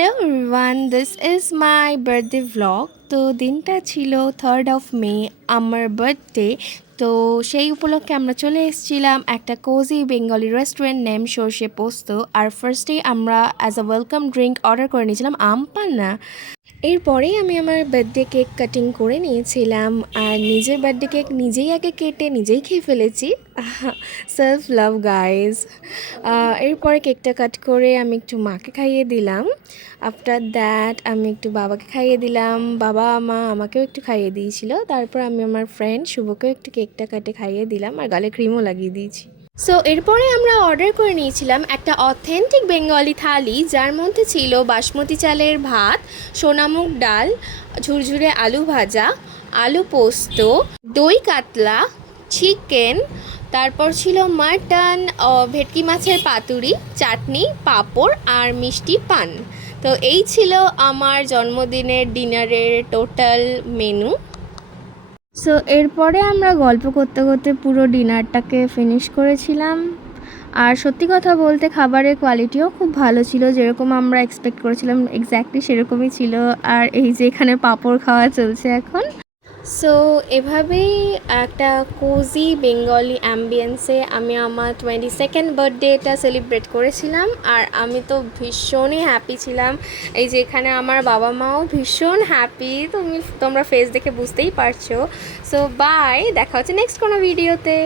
Hello everyone, this is my birthday vlog. তো দিনটা ছিল 3rd অফ মে, আমার বার্থডে। তো সেই উপলক্ষে আমরা চলে এসেছিলাম একটা কোজি বেঙ্গলি রেস্টুরেন্ট নেম সর্ষে পোস্ত। আর ফার্স্টেই আমরা as a welcome drink order করে নিয়েছিলাম আম পান্না। এরপরেই আমি আমার বার্থডে কেক কাটিং করে নিয়েছিলাম, আর নিজের বার্থডে কেক নিজেই আগে কেটে নিজেই খেয়ে ফেলেছি। Self love guys. এরপরে কেকটা কাট করে আমি একটু মাকে খাইয়ে দিলাম। আফটার দ্যাট আমি একটু বাবাকে খাইয়ে দিলাম, বাবা মা আমাকেও একটু খাইয়ে দিয়েছিল। তারপর আমি আমার ফ্রেন্ড শুভকেও একটু কেকটা কাটে খাইয়ে দিলাম, আর গালে ক্রিমও লাগিয়ে দিয়েছি। সো এরপরে আমরা অর্ডার করে নিয়েছিলাম একটা অথেন্টিক বেঙ্গলি থালি, যার মধ্যে ছিল বাসমতি চালের ভাত, সোনামুগ ডাল, ঝুরঝুরে আলু ভাজা, আলু পোস্ত, দই কাতলা, চিকেন, তারপর ছিল মাটন, ভেটকি মাছের পাতুরি, চাটনি, পাঁপড় আর মিষ্টি পান। তো এই ছিল আমার জন্মদিনের ডিনারের টোটাল মেনু। সো এরপরে আমরা গল্প করতে করতে পুরো ডিনারটাকে ফিনিশ করেছিলাম। আর সত্যি কথা বলতে খাবারের কোয়ালিটিও খুব ভালো ছিল, যেরকম আমরা এক্সপেক্ট করেছিলাম এক্স্যাক্টলি সেরকমই ছিল। আর এই যে এখানে পাঁপড় খাওয়া চলছে এখন। সো এভাবেই একটা কোজি বেঙ্গলি অ্যাম্বিয়েন্সে আমি আমার 22nd বার্থডেটা সেলিব্রেট করেছিলাম। আর আমি তো ভীষণই হ্যাপি ছিলাম। এই যে এখানে আমার বাবা মাও ভীষণ হ্যাপি, তোমরা ফেস দেখে বুঝতেই পারছো। সো বাই, দেখা হচ্ছে নেক্সট কোনো ভিডিওতে।